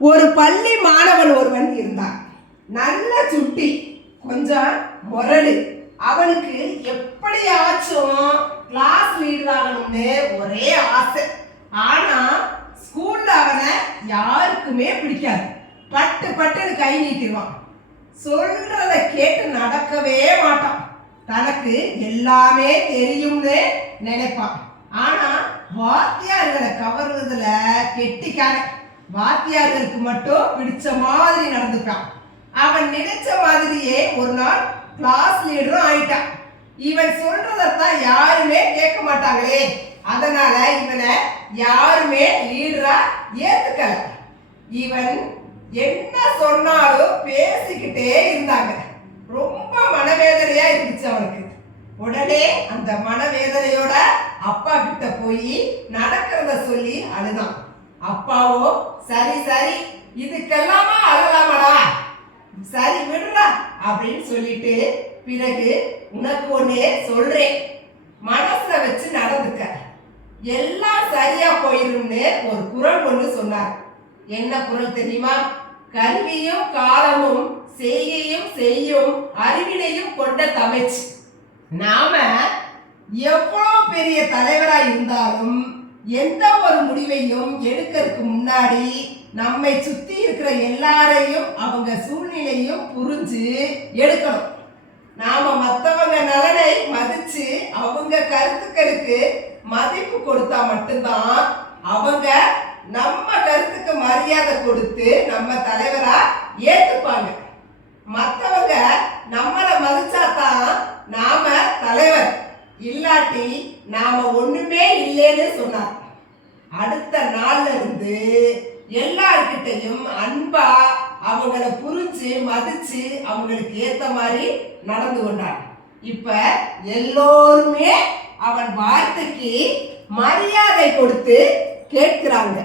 ஒரு பள்ளி மாணவன் ஒருவன் இருந்தான். நல்ல சுட்டி, கொஞ்சம் முரடு. அவனுக்கு எப்படியாச்சும் கிளாஸ் லீடர் ஆகணும்னு ஒரே ஆசை. ஆனா ஸ்கூல்ல அவனை யாருக்குமே பிடிக்காது. பட்டு பட்டுன்னு கை நீட்டிடுவான். சொல்றத கேட்டு நடக்கவே மாட்டான். தனக்கு எல்லாமே தெரியும்னு நினைப்பான். ஆனா வாத்தியார்களை கவர்றதுல கெட்டிக்காரன். வாத்தியார்களுக்கு மட்டும் பிடிச்ச மாதிரி நடந்துக்கான். அவன் நினைச்ச மாதிரியே ஒரு நாள் கிளாஸ் லீடரும் ஆயிட்டான். இவன் சொல்றதான் யாருமே கேட்க மாட்டாங்களே, அதனால இவனை யாருமே லீடரா ஏத்துக்கல. இவன் என்ன சொன்னாலும் பேசிக்கிட்டே இருந்தாங்க. ரொம்ப மனவேதனையா இருந்துச்சு அவனுக்கு. உடனே அந்த மனவேதனையோட அப்பா கிட்ட போய் நடக்கிறத சொல்லி அழுதான். அப்பாவோ சரி சரி, இதுக்கெல்லாமா அழலாமடா, சரி விடுறா அப்படின்னு சொல்லிட்டு, பிறகு உனக்கு ஒண்ணே சொல்றேன், மனசுல வச்சு நடந்துக்க, எல்லாம் சரியா போயிரும்னு ஒரு குறள் ஒண்ணு சொன்னார். என்ன குறள் தெரியுமா? கல்வியும் காலமும் செய்கையும் செய்யும் அறிவினையும் கொண்ட தமிழ்ச்சி. நாம எவ்வளவு பெரிய தலைவரா இருந்தாலும் எந்த ஒரு முடிவையும் எடுக்கிறதுக்கு முன்னாடி நம்மை சுத்தி இருக்கிற எல்லாரையும் அவங்க சூழ்நிலையும் புரிஞ்சு எடுக்கணும். நாம மற்றவங்க நலனை மதிச்சு அவங்க கருத்துக்களுக்கு மதிப்பு கொடுத்தா மட்டும்தான் அவங்க நம்ம கருத்துக்கு மரியாதை கொடுத்து நம்ம தலைவரா ஏத்துப்பாங்க. மற்றவங்க நம்மளை மதிச்சாதான் நாம தலைவர், இல்லாட்டி நாம ஒண்ணுமே இல்லைன்னு சொன்னார். அடுத்த நாள்ல இருந்து எல்லார்கிட்டையும் அன்பா அவங்கள புரிஞ்சு மதிச்சு அவங்களுக்கு ஏத்த மாதிரி நடந்து கொண்டார். இப்ப எல்லோருமே அவன் வார்த்தைக்கு மரியாதை கொடுத்து கேட்கிறாங்க.